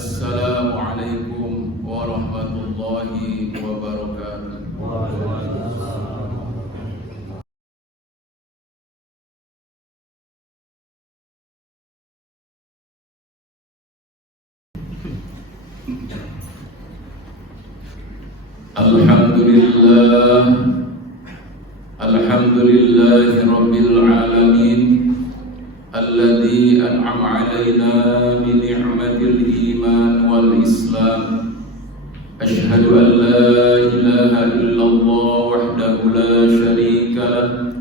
Assalamualaikum warahmatullahi wabarakatuh. Alhamdulillah, alhamdulillahi rabbil alamin, alladzi an'ama alaina bi ni'matil iman wal islam. Ashhadu an la ilaha illallah wahdahu la syarika lah,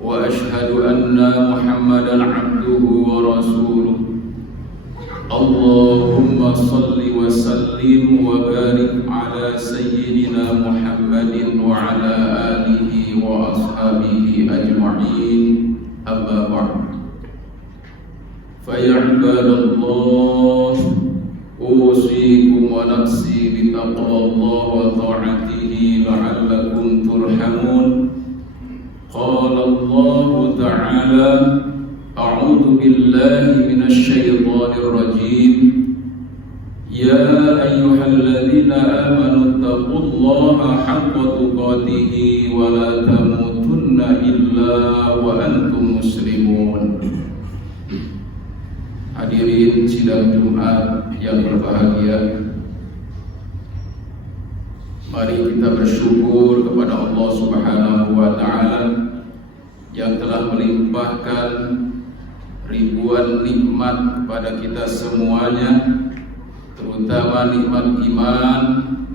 wa ashhadu anna Muhammadan abduhu wa rasuluh. Allahumma salli wa sallim wa barik ala sayyidina Muhammadin wa ala alihi wa ashabihi ajma'in. Amma ba'd. Fa ya ibadallah, usikum wa nafsi bi taqwallah wa ta'atihi la'allakum turhamun. Qala Allah ta'ala: A'udzu billahi minasy syaithanir rajim. Ya ayyuhalladzina amanu taqullaha haqqa tuqatih wa la tamutunna illa wa antum muslimun. Hadirin sidang Jumat yang berbahagia, mari kita bersyukur kepada Allah Subhanahu wa taala yang telah melimpahkan ribuan nikmat kepada kita semuanya, terutama nikmat iman,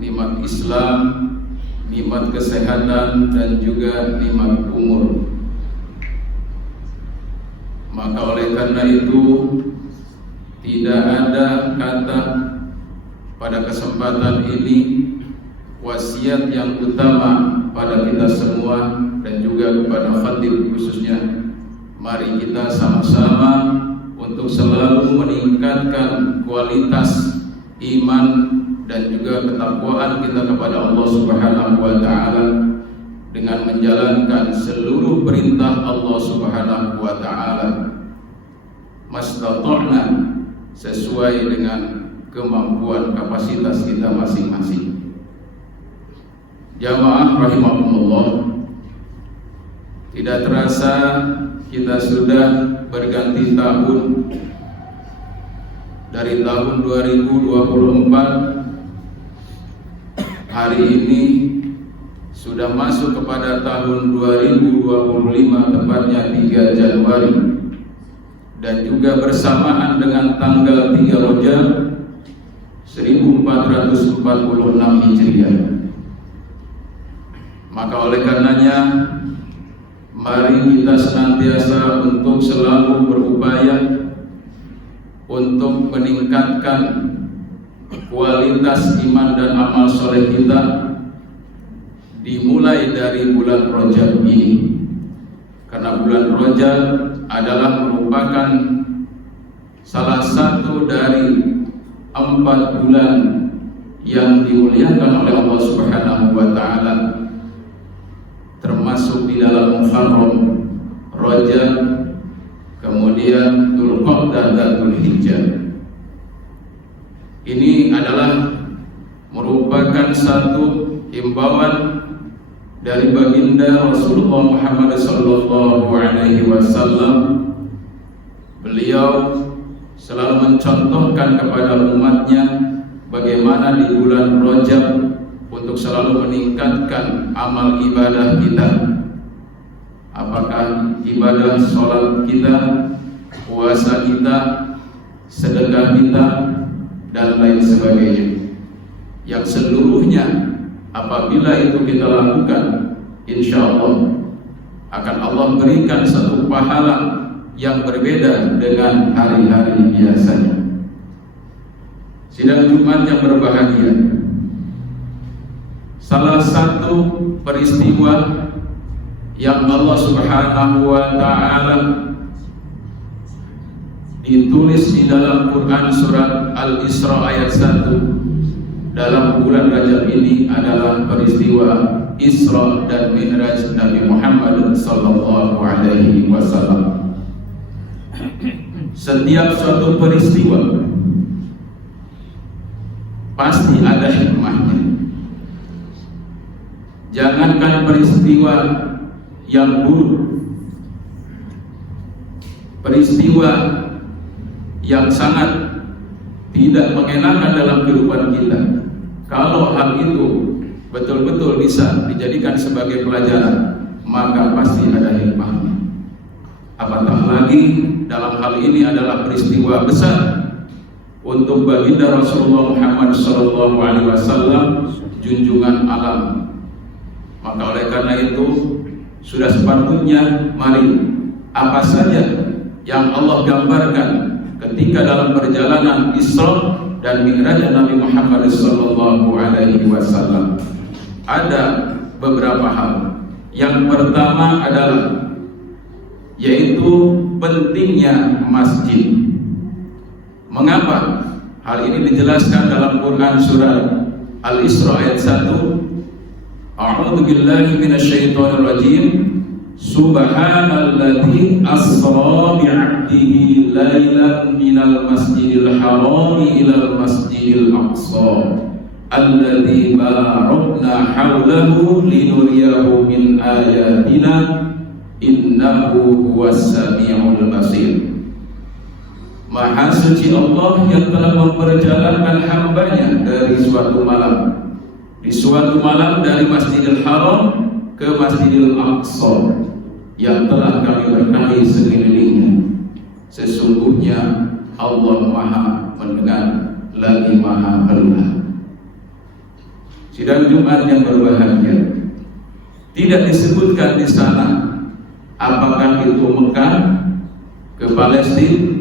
nikmat Islam, nikmat kesehatan, dan juga nikmat umur. Maka oleh karena itu, tidak ada kata pada kesempatan ini wasiat yang utama pada kita semua dan juga kepada khatib khususnya. Mari kita sama-sama untuk selalu meningkatkan kualitas iman dan juga ketakwaan kita kepada Allah Subhanahu wa taala dengan menjalankan seluruh perintah Allah Subhanahu wa taala mastata'na, sesuai dengan kemampuan kapasitas kita masing-masing. Jamaah rahimakumullah, tidak terasa kita sudah berganti tahun. Dari tahun 2024, hari ini sudah masuk kepada tahun 2025, tepatnya 3 Januari, dan juga bersamaan dengan tanggal 3 Rajab 1446 Hijriah. Maka oleh karenanya, mari kita senantiasa untuk selalu berupaya untuk meningkatkan kualitas iman dan amal soleh kita, dimulai dari bulan Rajab ini. Karena bulan Rajab adalah merupakan salah satu dari 4 bulan yang dimuliakan oleh Allah Subhanahu wa taala, termasuk di dalam Muharram, Rajab, kemudian Dzulqa'dah dan Dzulhijjah. Ini adalah merupakan satu himbauan dari baginda Rasulullah Muhammad sallallahu alaihi wasallam. Beliau selalu mencontohkan kepada umatnya bagaimana di bulan Rajab untuk selalu meningkatkan amal ibadah kita. Apakah ibadah sholat kita, puasa kita, sedekah kita, dan lain sebagainya, yang seluruhnya apabila itu kita lakukan, insya Allah akan Allah berikan satu pahala yang berbeda dengan hari-hari biasanya. Sidang Jumat yang berbahagia, salah satu peristiwa yang Allah Subhanahu wa taala ditulis di dalam Quran surat Al-Isra ayat 1 dalam bulan Rajab ini adalah peristiwa Isra dan Mi'raj Nabi Muhammad sallallahu alaihi wasallam. Setiap suatu peristiwa pasti ada hikmahnya. Jangankan peristiwa yang buruk, peristiwa yang sangat tidak mengenakan dalam kehidupan kita, kalau hal itu betul-betul bisa dijadikan sebagai pelajaran, maka pasti ada hikmahnya. Apatah lagi dalam hal ini adalah peristiwa besar untuk baginda Rasulullah Muhammad SAW, junjungan alam. Maka oleh karena itu sudah sepatutnya mari apa saja yang Allah gambarkan ketika dalam perjalanan Isra dan Mi'raj Nabi Muhammad SAW, ada beberapa hal. Yang pertama adalah yaitu pentingnya masjid. Mengapa? Hal ini dijelaskan dalam Quran surah Al-Isra ayat 1. A'udzu billahi minasyaitonir rajim. Subhanalladzi asra bi'abdihi lailan minal masjidil harami ilal masjidil aqsa alladzi barakna haulahu linuriyahu min ayatina innahu huwas samiul basir. Maha suci Allah yang telah memperjalankan hambanya dari suatu malam, di suatu malam dari Masjidil Haram ke Masjidil Aqsa yang telah kami berkahi sekelilingnya. Sesungguhnya Allah Maha mendengar lagi Maha melihat. Sidang Jumat yang berbahagia, tidak disebutkan di sana apakah itu Mekah ke Palestina,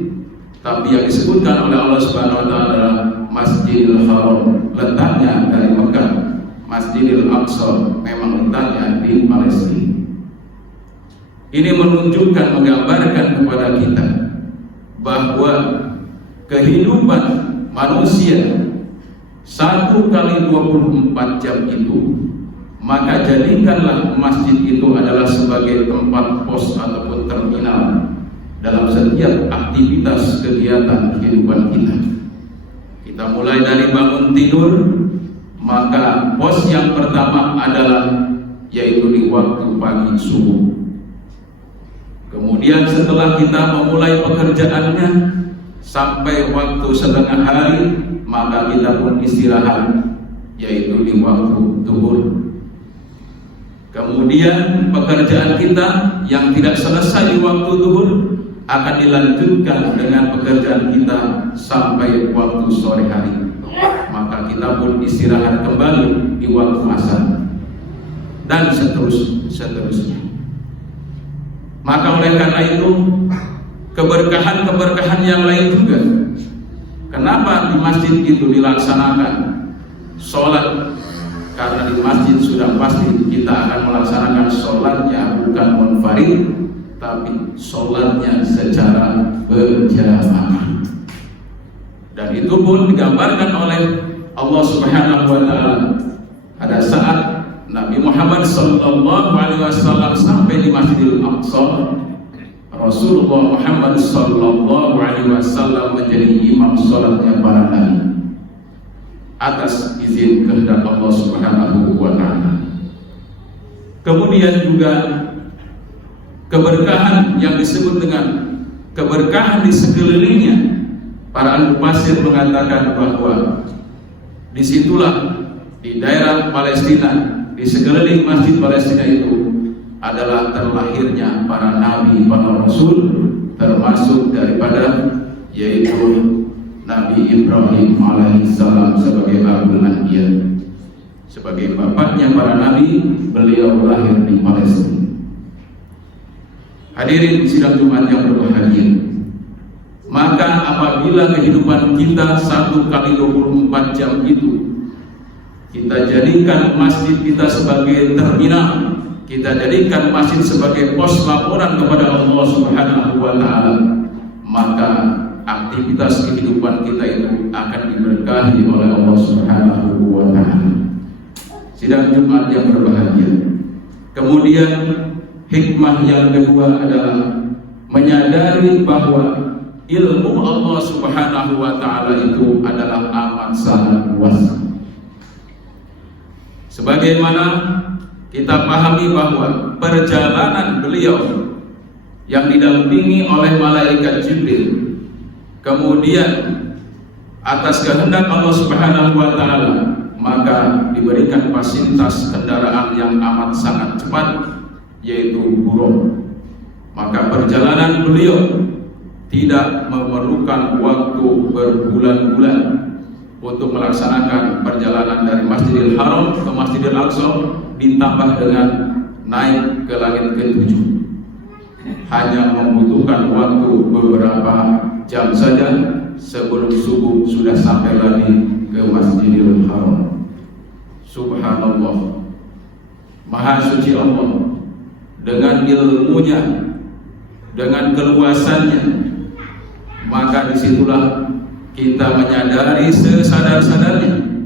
tapi yang disebutkan oleh Allah Subhanahu wa taala Masjidil Haram, letaknya dari Mekah. Masjidil Aqsa memang letaknya di Palestina. Ini menunjukkan, menggambarkan kepada kita bahwa kehidupan manusia 1 kali 24 jam itu, maka jadikanlah masjid itu adalah sebagai tempat pos ataupun terminal dalam setiap aktivitas kegiatan kehidupan kita. Kita mulai dari bangun tidur, maka pos yang pertama adalah yaitu di waktu pagi subuh. Kemudian setelah kita memulai pekerjaannya sampai waktu setengah hari, maka kita pun istirahat yaitu di waktu zuhur. Kemudian pekerjaan kita yang tidak selesai di waktu zuhur akan dilanjutkan dengan pekerjaan kita sampai waktu sore hari. Maka kita pun istirahat kembali di waktu asar dan seterusnya. Maka oleh karena itu keberkahan-keberkahan yang lain juga. Kenapa di masjid itu dilaksanakan sholat? Karena di masjid sudah pasti kita akan melaksanakan sholatnya bukan munfarid, tapi sholatnya secara berjamaah. Dan itu pun digambarkan oleh Allah Subhanahu wa taala pada saat Nabi Muhammad SAW sampai di Masjidil Aqsa. Rasulullah Muhammad SAW menjadi imam sholatnya para nabi atas izin kehendak Allah Subhanahu wa taala. Kemudian juga keberkahan yang disebut dengan keberkahan di sekelilingnya. Para ahli tafsir mengatakan bahwa disitulah di daerah Palestina, di sekeliling masjid Palestina itu adalah terlahirnya para nabi, para rasul, termasuk daripada yaitu Nabi Ibrahim alaihissalam sebagai abul anbiya, sebagai bapaknya para nabi. Beliau lahir di Palestina. Hadirin sidang Jumat yang berbahagia, maka apabila kehidupan kita 1 kali 24 jam itu kita jadikan masjid kita sebagai terminal, kita jadikan masjid sebagai pos laporan kepada Allah Subhanahu wa taala, maka aktivitas kehidupan kita itu akan diberkahi oleh Allah Subhanahu wa taala. Sidang Jumat yang berbahagia. Kemudian hikmah yang kedua adalah menyadari bahwa ilmu Allah Subhanahu wa taala itu adalah amat amat sangat luas. Sebagaimana kita pahami bahwa perjalanan beliau yang didampingi oleh malaikat Jibril, kemudian atas kehendak Allah Subhanahu wa taala maka diberikan fasilitas kendaraan yang amat sangat cepat, yaitu buruk. Maka perjalanan beliau tidak memerlukan waktu berbulan-bulan untuk melaksanakan perjalanan dari Masjidil Haram ke Masjidil Aqsa, ditambah dengan naik ke langit ke-7. Hanya membutuhkan waktu beberapa jam saja sebelum subuh sudah sampai lagi ke Masjidil Haram. Subhanallah, Maha suci Allah dengan ilmunya, dengan keluasannya. Maka disitulah kita menyadari sesadar-sadarnya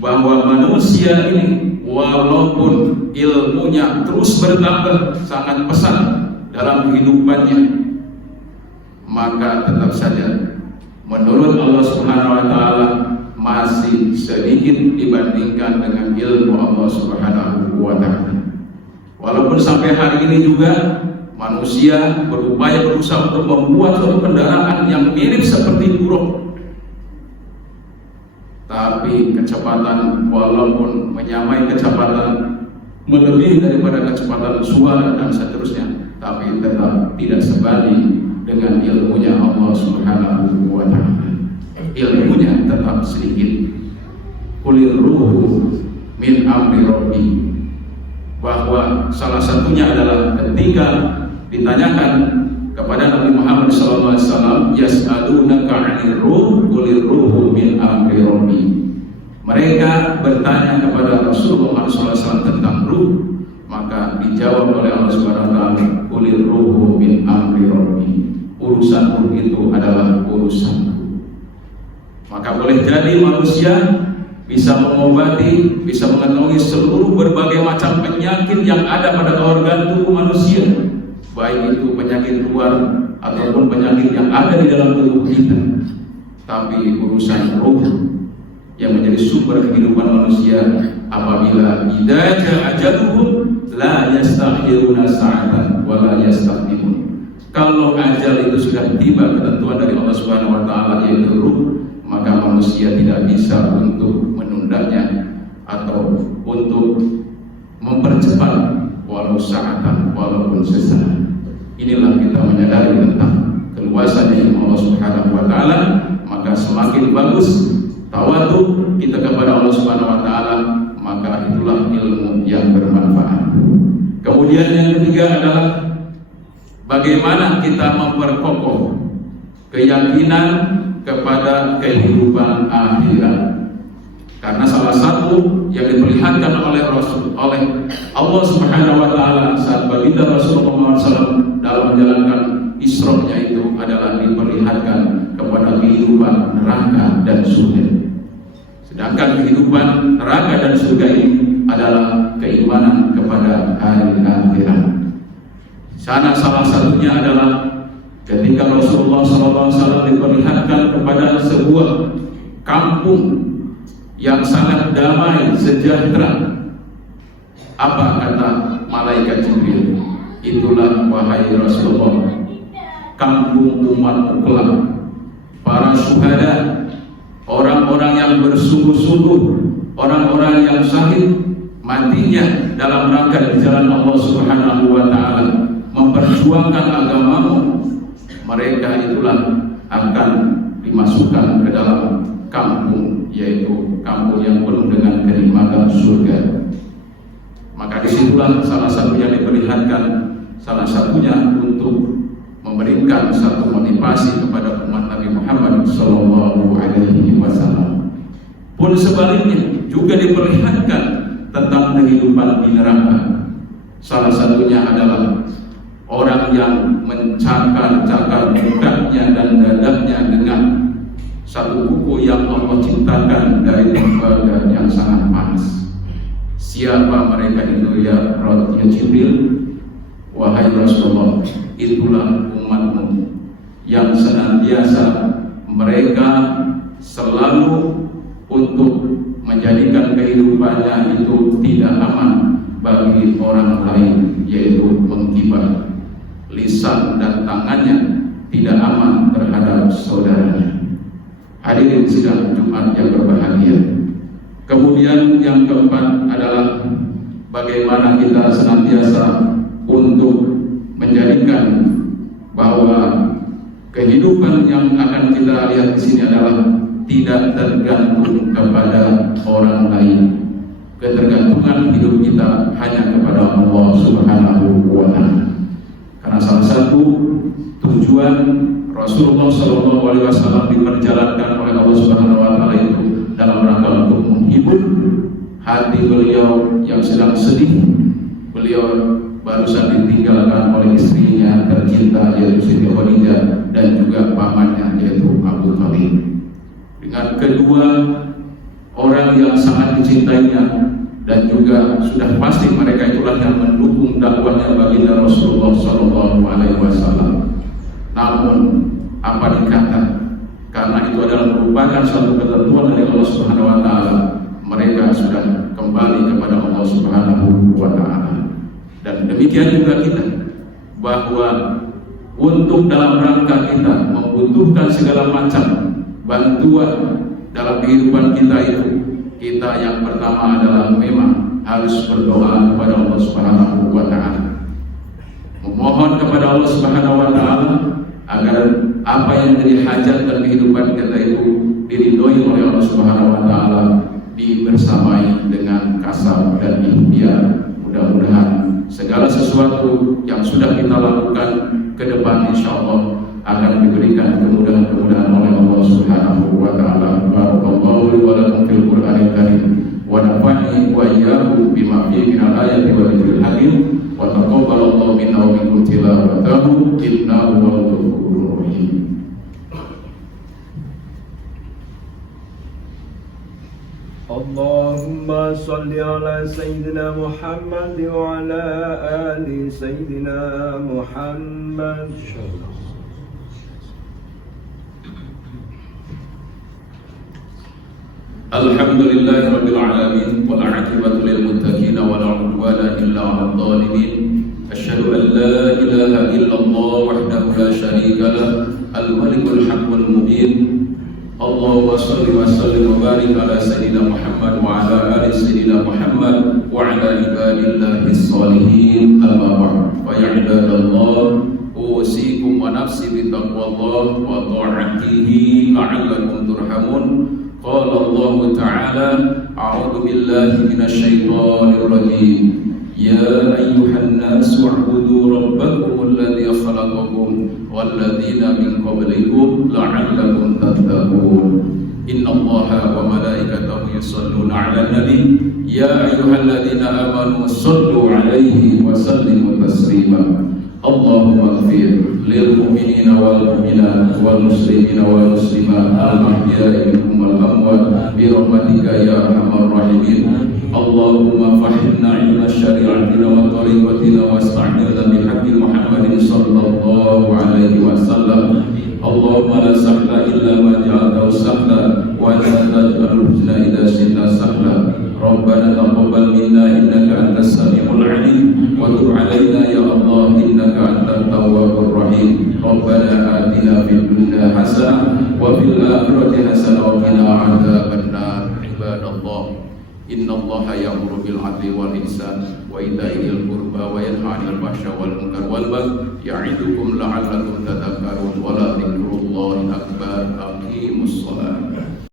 bahwa manusia ini walaupun ilmunya terus bertambah sangat pesat dalam kehidupannya, maka tetap saja menurut Allah Subhanahu wa taala masih sedikit dibandingkan dengan ilmu Allah Subhanahu wa taala. Walaupun sampai hari ini juga manusia berusaha untuk membuat suatu kendaraan yang mirip seperti burung, tapi kecepatan walaupun menyamai kecepatan melebihi daripada kecepatan suara dan seterusnya, tapi tetap tidak sebanding dengan ilmunya Allah Subhanahu wa taala. Ilmunya tetap sedikit. Qulir ruhu min amri rabbi, bahwa salah satunya adalah ketika ditanyakan kepada Nabi Muhammad SAW, yas'alunaka 'anir ruh qulir ruhu min amri rabbi. Mereka bertanya kepada Rasulullah SAW tentang ruh, maka dijawab oleh Allah Subhanahu wa taala, qulir ruhu min amri rabbi. Urusan ruh itu adalah urusanku. Maka boleh jadi manusia bisa mengobati, bisa mengetahui seluruh berbagai macam penyakit yang ada pada organ tubuh manusia, baik itu penyakit luar ataupun penyakit yang ada di dalam tubuh kita. Tapi urusan ruh yang menjadi sumber kehidupan manusia, apabila idza jaa ajaluhum la yastakhiruna sa'atan wa la yastaqdimun. Kalau ajal itu sudah tiba, ketentuan dari Allah Subhanahu wa taala yaitu ruh, maka manusia tidak bisa untuk menundanya atau untuk mempercepat walau sa'atan, walaupun sesaat. Inilah kita menyadari tentang keluasannya ilmu Allah Subhanahu wa taala, maka semakin bagus tawadhu kita kepada Allah Subhanahu wa taala, maka itulah ilmu yang bermanfaat. Kemudian yang ketiga adalah bagaimana kita memperkokoh keyakinan kepada kehidupan akhirat. Karena salah satu yang diperlihatkan oleh Allah Subhanahu wa taala saat baginda Rasulullah SAW dalam menjalankan Isra-nya itu adalah diperlihatkan kepada kehidupan neraka dan surga. Sedangkan kehidupan neraka dan surga ini adalah keimanan kepada hari akhirat. Sana salah satunya adalah ketika Rasulullah SAW diperlihatkan kepada sebuah kampung yang sangat damai, sejahtera. Apa kata malaikat Jibril? Itulah wahai Rasulullah, kampung umat kelak, para syuhada, orang-orang yang bersungguh-sungguh, orang-orang yang syahid matinya dalam rangka di jalan Allah Subhanahu wa taala, memperjuangkan agamamu. Mereka itulah akan dimasukkan ke dalam kampung, yaitu kampung yang penuh dengan kenikmatan surga. Maka disitulah salah satu yang diperlihatkan, salah satunya untuk memberikan satu motivasi kepada umat Nabi Muhammad SAW. Pun sebaliknya juga diperlihatkan tentang kehidupan di neraka. Salah satunya adalah orang yang mencakar-cakar mukanya dan dadanya dengan satu kuku yang Allah ciptakan dari tembaga yang sangat panas. Siapa mereka itu ya Jibril? Wahai Rasulullah, itulah umatmu yang senantiasa mereka selalu kehidupannya itu tidak aman bagi orang lain, yaitu menggibah. Lisan dan tangannya tidak aman terhadap saudaranya. Hadirin sidang Jumat yang berbahagia. Kemudian yang keempat adalah bagaimana kita senantiasa untuk menjadikan bahwa kehidupan yang akan kita lihat di sini adalah tidak tergantung kepada orang lain. Ketergantungan hidup kita hanya kepada Allah Subhanahu wa Ta'ala. Karena salah satu tujuan Rasulullah SAW diperjalankan oleh Allah Subhanahu wa Ta'ala itu dalam rangka untuk menghibur hati beliau yang sedang sedih. Beliau barusan ditinggalkan oleh istrinya tercinta yaitu Siti Khadijah dan juga pamannya yaitu Abu Thalib. Dengan kedua orang yang sangat dicintainya dan juga sudah pasti mereka itulah yang mendukung dakwahnya baginda Rasulullah SAW. Namun apa dikata, karena itu adalah merupakan suatu ketentuan dari Allah Subhanahu wa Ta'ala, mereka sudah kembali kepada Allah Subhanahu wa Ta'ala. Dan demikian juga kita, bahwa untuk dalam rangka kita membutuhkan segala macam bantuan dalam kehidupan kita itu, kita yang pertama adalah memang harus berdoa kepada Allah Subhanahu wa Ta'ala, memohon kepada Allah Subhanahu wa Ta'ala agar apa yang menjadi hajat dan kehidupan kita itu diridhoi oleh Allah Subhanahu wa Ta'ala, dibersamai dengan kasab dan ikhtiar. Mudah-mudahan segala sesuatu yang sudah kita lakukan ke depan insyaallah akan diberikan kemudahan-kemudahan oleh Allah Subhanahu wa Ta'ala. Barakallahu li wa lakum fil Qur'anil Karim wa nafa'ani wa iyyakum bima fihi minal ayati wa dzikril hakim wa taqabbalallahu minna wa minkum tilawatahu innahu huwal ghafurur rahim. Allahumma salli ala Sayyidina Muhammad wa ala ali Sayyidina Muhammad. Alhamdulillahi rabbil alamin wal 'aqibatu lil muttaqin wa la 'udwana illa 'alal zalimin. Asyhadu an la ilaha illallah wahdahu la syarika lah, al-malikul haqqul mubin. Allahumma shalli wa sallim wa barik ala sayyidina Muhammad wa ala ali sayyidina Muhammad wa ala ibadillahis sholihin. Amma ba'd. Fa ya ibadallah, usikum wa nafsi bi taqwallah wa ta'atihi la'allakum turhamun. Qala Allah Ta'ala, a'udzu billahi minasy syaithanir rajim. Ya ayyuhan nasu u'budu rabbakum alladzi khalaqakum walladzina min qablikum la'allakum tattaqun. Innallaha wa malaikatahu yusholluna 'alan nabi ya ayyuhalladzina amanu shallu 'alaihi wa sallimu taslima. Allahumma ighfir lil mu'minina wal mu'minat wal muslimina wal muslimat al ahya'i minhum wal amwat bi rahmatika ya arhamar rahimin. Allahumma fahimna ilma syari'atina wa tariqatina wasta'milna bi haqqi Muhammadin sallallahu alaihi wasallam. Allahumma la sahla illa ma ja'altahu sahla wa anta taj'alul huzna idza shi'ta sahla. Rabbana taqabbal minna innaka antas samiul 'alim wa tub 'alaina ya Allah innaka antat tawwabur rahim. Rabbana atina fid dunya hasanah wa fil akhirati hasanah wa qina 'adzaban nar. Ibadallah, innallaha ya'muru bil 'adli wal ihsan wa ita'i dzil qurba wa yanha 'anil fahsya'i wal munkar wal baghi ya'idukum la'allakum tattaqun.